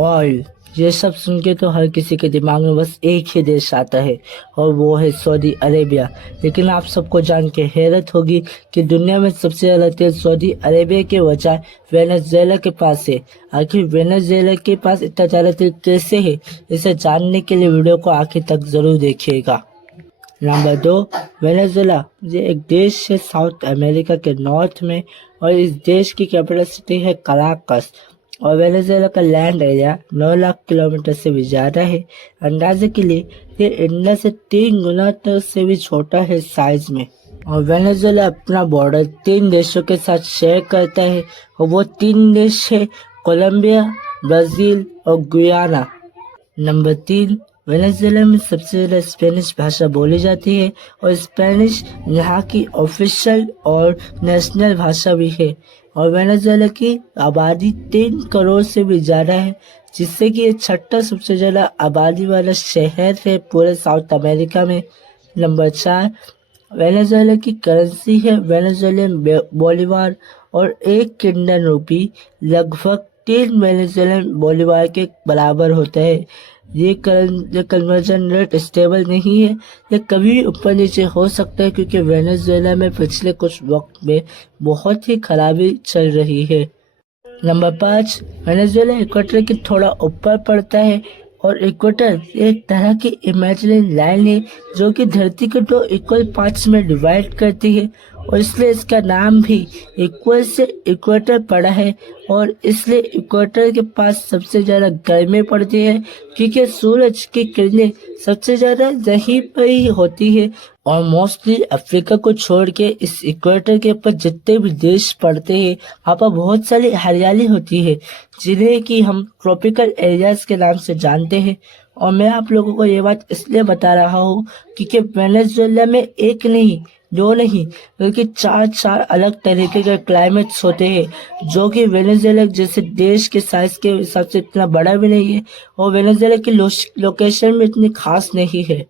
Oil. ये सब सुन के तो हर किसी के दिमाग में बस एक ही देश आता है और वो है सऊदी अरेबिया। लेकिन आप सबको जान के हैरत होगी कि दुनिया में सबसे ज़्यादा तेल सऊदी अरेबिया के बजाय वेनेजुएला के पास है। आखिर वेनेजुएला के पास इतना ज़्यादा तेल कैसे है, इसे जानने के लिए वीडियो को आखिर तक ज़रूर देखिएगा। Number 2, Venezuela. ये एक देश है साउथ अमेरिका के नॉर्थ में और इस देश की कैपिटल सिटी है कराकस। और वेनेजुएला का लैंड एरिया 9 लाख किलोमीटर से भी ज़्यादा है। अंदाजे के लिए ये इंडिया से 3 गुना तक से भी छोटा है साइज में। और वेनेजुएला अपना बॉर्डर 3 देशों के साथ शेयर करता है और वो 3 देश है कोलंबिया, ब्राज़ील और गुयाना। नंबर 3, वेनेजुएला में सबसे ज़्यादा स्पेनिश भाषा बोली जाती है और स्पेनिश यहाँ की ऑफिशियल और नेशनल भाषा भी है। और वेनेजुएला की आबादी 3 करोड़ से भी ज़्यादा है, जिससे कि ये छठा सबसे ज़्यादा आबादी वाला शहर है पूरे साउथ अमेरिका में। नंबर 4, वेनेजुएला की करेंसी है वेनेजुएलियन बोलीवार और 1 इंडियन रूपी लगभग 3 वेनेजुएलियन बोलीवार के बराबर होता है। ये कन्वर्जन रेट स्टेबल नहीं है, ये कभी ऊपर नीचे हो सकता है क्योंकि वेनेजुएला में पिछले कुछ वक्त में बहुत ही खराबी चल रही है। नंबर 5, वेनेजुएला इक्वेटर के थोड़ा ऊपर पड़ता है और इक्वेटर एक तरह की इमेजिनरी लाइन है जो कि धरती को 2 इक्वल पार्ट्स में डिवाइड करती है और इसलिए इसका नाम भी इक्वल से इक्वेटर पड़ा है। और इसलिए इक्वेटर के पास सबसे ज़्यादा गर्मी पड़ती है क्योंकि सूरज की किरणें सबसे ज़्यादा यहीं पर ही होती है। और मोस्टली अफ्रीका को छोड़ के इस इक्वेटर के ऊपर जितने भी देश पड़ते हैं वहाँ पर बहुत सारी हरियाली होती है जिन्हें कि हम ट्रॉपिकल एरियाज के नाम से जानते हैं। और मैं आप लोगों को ये बात इसलिए बता रहा हूँ क्योंकि वेनेजुएला में एक नहीं, 2 नहीं, बल्कि 4 अलग तरीके के क्लाइमेट्स होते हैं जो कि वेनेजुएला जैसे देश के साइज के हिसाब से इतना बड़ा भी नहीं है और वेनेजुएला की लोकेशन में इतनी खास नहीं है।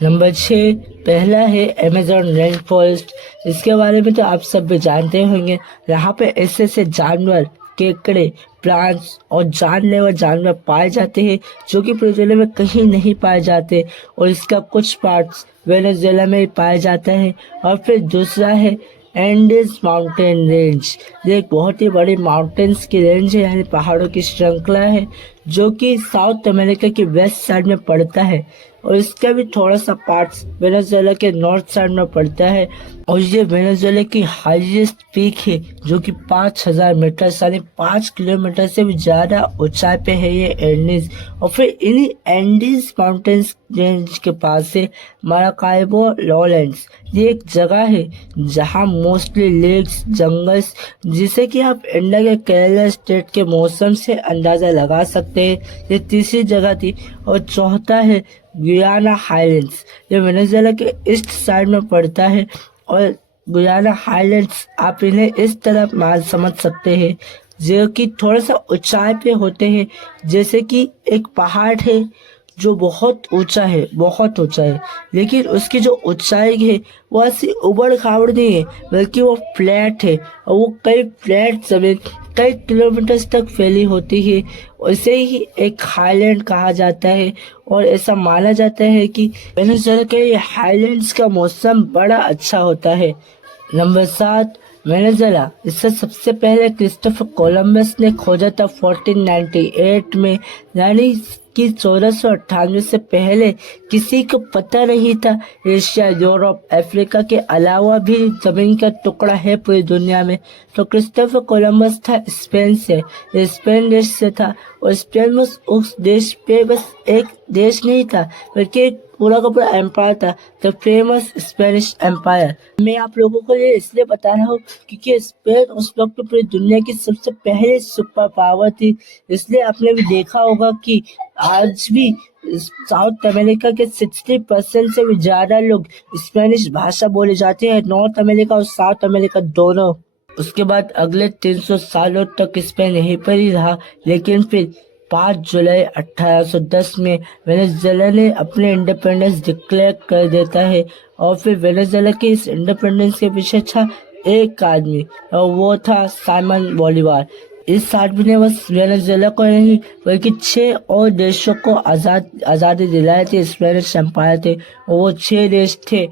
नंबर 6, पहला है अमेज़न रेन फॉरेस्ट। इसके बारे में तो आप सब भी जानते होंगे। यहाँ पे ऐसे जानवर, केकड़े, प्लांट्स और जानलेवा जानवर पाए जाते हैं जो कि वेनेजुएला में कहीं नहीं पाए जाते और इसका कुछ पार्ट्स वेनेजुएला में पाया जाता है। और फिर दूसरा है एंडीज माउंटेन रेंज। ये एक बहुत ही बड़ी माउंटेन्स की रेंज है, यानी पहाड़ों की श्रृंखला है जो कि साउथ अमेरिका की वेस्ट साइड में पड़ता है और इसका भी थोड़ा सा पार्ट्स वेनेजुएला के नॉर्थ साइड में पड़ता है। और ये वेनेजुएला की हाईएस्ट पीक है जो कि 5000 मीटर यानी 5 किलोमीटर से भी ज़्यादा ऊंचाई पे है ये एंडीज। और फिर इन्हीं एंडीज माउंटेन्स रेंज के पास से माराकाइबो लॉलैंड्स। ये एक जगह है जहाँ मोस्टली लेक्स, जंगल्स, जिसे कि आप इंडिया के केरला स्टेट के मौसम से अंदाज़ा लगा सकते हैं। ये तीसरी जगह थी। और चौथा है गुयाना हाईलैंड्स। ये वेनेजुएला के ईस्ट साइड में पड़ता है और गुयाना हाईलैंड्स आप इन्हें इस तरह समझ सकते हैं जो कि थोड़ा सा ऊंचाई पे होते हैं, जैसे कि एक पहाड़ है जो बहुत ऊंचा है, बहुत ऊंचा है, लेकिन उसकी जो ऊंचाई है वो ऐसी उबड़ खाबड़ नहीं है बल्कि वो फ्लैट है और वो कई फ्लैट जमीन कई किलोमीटर तक फैली होती है। उसे ही एक हाईलैंड कहा जाता है और ऐसा माना जाता है कि वेनेजुएला के हाईलैंड्स का मौसम बड़ा अच्छा होता है। Number 7, Venezuela. इससे सबसे पहले क्रिस्टोफर कोलंबस ने खोजा था 1498 में, यानी कि 1498 से पहले किसी को पता नहीं था एशिया, यूरोप, अफ्रीका के अलावा भी जमीन का टुकड़ा है पूरी दुनिया में। तो क्रिस्टोफर कोलंबस था स्पेन से, स्पेन देश से था और स्पेन में उस देश पे बस एक देश नहीं था बल्कि एक पूरा का पूरा एम्पायर था, द फेमस स्पेनिश एम्पायर। मैं आप लोगों को ये इसलिए बता रहा हूँ क्योंकि स्पेन उस वक्त पूरी दुनिया की सबसे पहले सुपर पावर थी। इसलिए आपने भी देखा होगा कि आज भी साउथ अमेरिका के 60% से भी ज्यादा लोग स्पेनिश भाषा बोले जाते हैं, नॉर्थ अमेरिका और साउथ अमेरिका दोनों। उसके बाद अगले 300 सालों तक स्पेन यहीं पर ही रहा, लेकिन फिर 5 जुलाई 1810 में वेनेजुएला ने अपने इंडिपेंडेंस डिक्लेयर कर देता है। और फिर वेनेजुएला के इस इंडिपेंडेंस के पीछे था एक आदमी और वो था साइमन बोलीवार। इस सार्क ने बस वेनेजुएला को नहीं बल्कि 6 और देशों को आज़ादी दिलाई थी। स्पेनिश एम्पायर थे, वो 6 देश थे: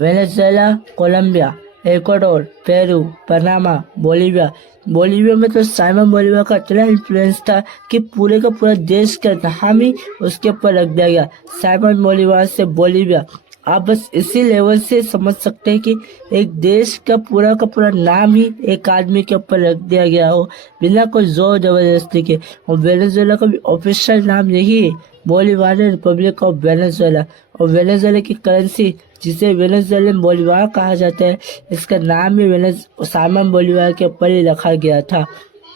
Venezuela, Colombia, Ecuador, Peru, Panama, Bolivia. Bolivia में तो साइमन बोलिविया का इतना इन्फ्लुएंस था कि पूरे का पूरा देश का नाम ही उसके ऊपर रख दिया गया, साइमन बोलिविया से बोलिविया। आप बस इसी लेवल से समझ सकते हैं कि एक देश का पूरा नाम ही एक आदमी के ऊपर रख दिया गया हो, बिना कोई जोर जबरदस्ती के। और वेनेजुएला का भी ऑफिशियल नाम यही है, बोलिवारियन रिपब्लिक ऑफ वेनेजुएला। और वेनेजुएला की करेंसी, जिसे वेनेजुएलन बोलिवार कहा जाता है, इसका नाम भी साइमन बोलिवार के ऊपर ही रखा गया था।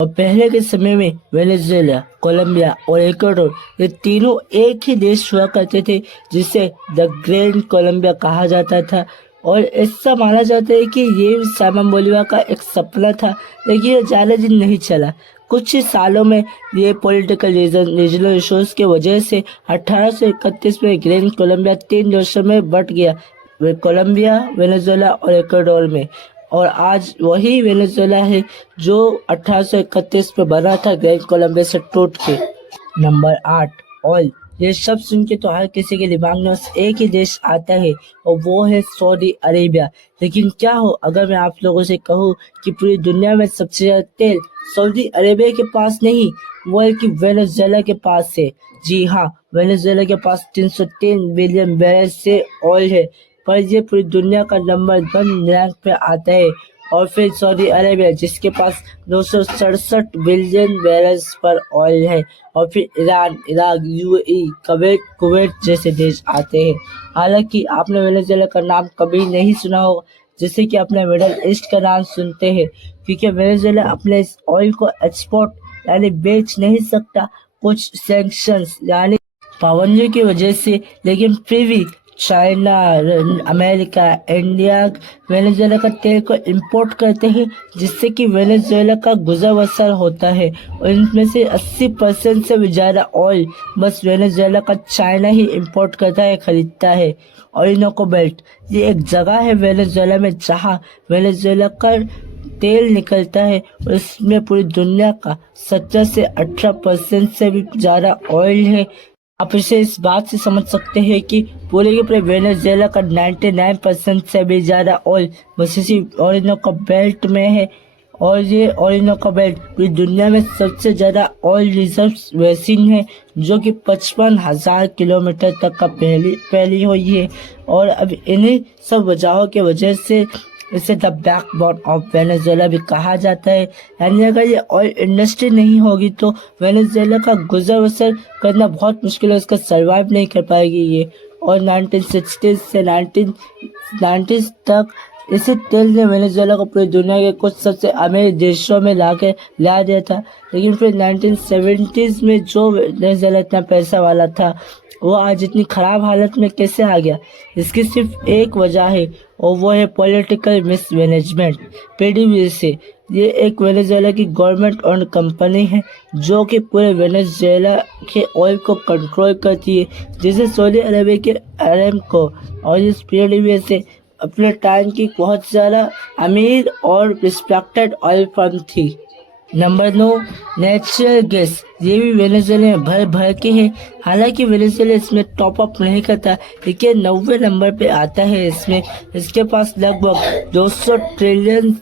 और पहले के समय में वेनेजुएला, कोलंबिया और इक्वाडोर, ये तीनों एक ही देश हुआ करते थे, जिसे द ग्रेट कोलंबिया कहा जाता था। और ऐसा माना जाता है कि ये साइमन बोलिवार का एक सपना था, लेकिन ये ज़्यादा दिन नहीं चला। कुछ ही सालों में ये पॉलिटिकल रीजनल इश्यूज की वजह से 1831 में ग्रेट कोलंबिया 3 देशों में बट गया, कोलंबिया, वेनेजुएला और इक्वाडोर में। और आज वही वेनेजुएला है जो 1831 में बना था ग्रेट कोलंबिया से टूट के। Number 8, oil. ये शब्द सुन के तो हर किसी के दिमाग में बस एक ही देश आता है, और वो है सऊदी अरेबिया। लेकिन क्या हो अगर मैं आप लोगों से कहूँ कि पूरी दुनिया में सबसे ज्यादा तेल सऊदी अरेबिया के पास नहीं बल्कि वेनेजुएला के पास है। जी हाँ, वेनेजुएला के पास 303 बिलियन बैरल से ऑयल है, पर ये पूरी दुनिया का नंबर 1 रैंक पे आता है। और फिर सऊदी अरेबिया, जिसके पास 267 बिलियन बैरल्स पर ऑयल है। और फिर ईरान, इराक, यूएई, कुवैत जैसे देश आते हैं। हालांकि आपने वेनेजुएला का नाम कभी नहीं सुना होगा, जैसे कि अपने मिडल ईस्ट का नाम सुनते हैं, क्योंकि वेनेजुएला अपने इस ऑयल को एक्सपोर्ट यानी बेच नहीं सकता, कुछ सैंक्शंस यानी पाबंदियों की वजह से। लेकिन फिर भी चाइना, अमेरिका, इंडिया वेनेजुएला का तेल को इंपोर्ट करते हैं, जिससे कि वेनेजुएला का गुजर बसर होता है। और इनमें से 80% से भी ज़्यादा ऑयल बस वेनेजुएला का चाइना ही इंपोर्ट करता है, खरीदता है। ओरिनोको बेल्ट, ये एक जगह है वेनेजुएला में जहाँ वेनेजुएला का तेल निकलता है, और इसमें पूरी दुनिया का 17 से 18% से भी ज़्यादा ऑयल है। आप इसे इस बात से समझ सकते हैं कि पूरे के पूरे वेनेजुएला का 99% से भी ज़्यादा ऑयल बस इसी ओरिनोको बेल्ट में है। और ये ओरिनोको बेल्ट पूरी दुनिया में सबसे ज़्यादा ऑयल रिजर्व बेसिन है, जो कि 55,000 किलोमीटर तक का फैली हुई है। और अब इन्हीं सब वजहों की वजह से इसे द बैकबोन ऑफ वेनेजुएला भी कहा जाता है। यानी अगर ये ऑयल इंडस्ट्री नहीं होगी तो वेनेजुएला का गुजर बसर करना बहुत मुश्किल है, उसका सर्वाइव नहीं कर पाएगी ये। और 1960 से 1990 तक इसी तेल ने वेनेजुएला को पूरी दुनिया के कुछ सबसे अमीर देशों में ला दिया था। लेकिन फिर 1970s में जो वेनेजुएला इतना पैसा वाला था, वो आज इतनी खराब हालत में कैसे आ गया? इसकी सिर्फ एक वजह है, और वो है पॉलिटिकल मिसमैनेजमेंट, PDVSA। ये एक वेनेजुएला की गवर्नमेंट ओन्ड कंपनी है, जो कि पूरे वेनेजुएला के ऑयल को कंट्रोल करती है, जिसे सऊदी अरेबिया के अरामको। और इस PDVSA अपने टाइम की बहुत ज़्यादा अमीर और रिस्पेक्टेड ऑयल फर्म थी। Number 9, natural gas. ये भी वेनेजुएला में भर के है। हालांकि वेनेजुएला इसमें टॉप अप नहीं करता, लेकिन 90 नंबर पे आता है इसमें। इसके पास लगभग 200 ट्रिलियन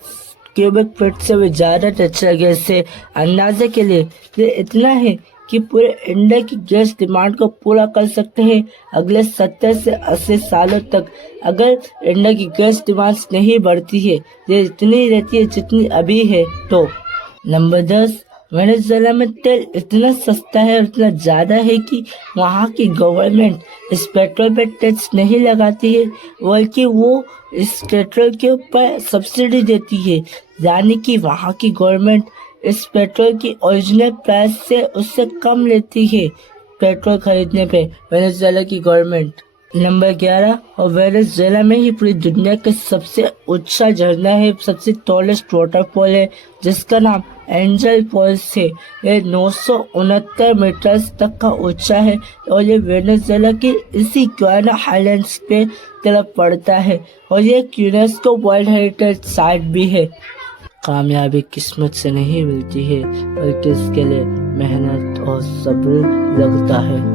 क्यूबिक फीट से भी ज़्यादा नेचुरल गैस है। अंदाजे के लिए ये इतना है कि पूरे इंडिया की गैस डिमांड को पूरा कर सकते हैं अगले 70 से 80 सालों तक। अगर इंडिया की गैस डिमांड नहीं बढ़ती है, ये इतनी रहती है जितनी अभी है तो। नंबर 10, वेनेजुएला में तेल इतना सस्ता है और इतना ज़्यादा है कि वहाँ की गवर्नमेंट इस पेट्रोल पे टैक्स नहीं लगाती है, बल्कि वो इस पेट्रोल के ऊपर सब्सिडी देती है। यानी कि वहाँ की गवर्नमेंट इस पेट्रोल की ओरिजिनल प्राइस से उससे कम लेती है पेट्रोल खरीदने पे वेनेजुएला की गवर्नमेंट। नंबर 11, और वेनेजुएला में ही पूरी दुनिया का सबसे ऊंचा झरना है, सबसे टॉलेस्ट वाटरफॉल है, जिसका नाम एंजल फॉल्स है। ये 969 मीटर तक का ऊंचा है, और ये वेनेजुएला के इसी गुयाना हाईलैंड्स पे तरफ पड़ता है, और ये यूनेस्को वर्ल्ड हेरिटेज साइट भी है। कामयाबी किस्मत से नहीं मिलती है, बल्कि इसके लिए मेहनत और सब्र लगता है।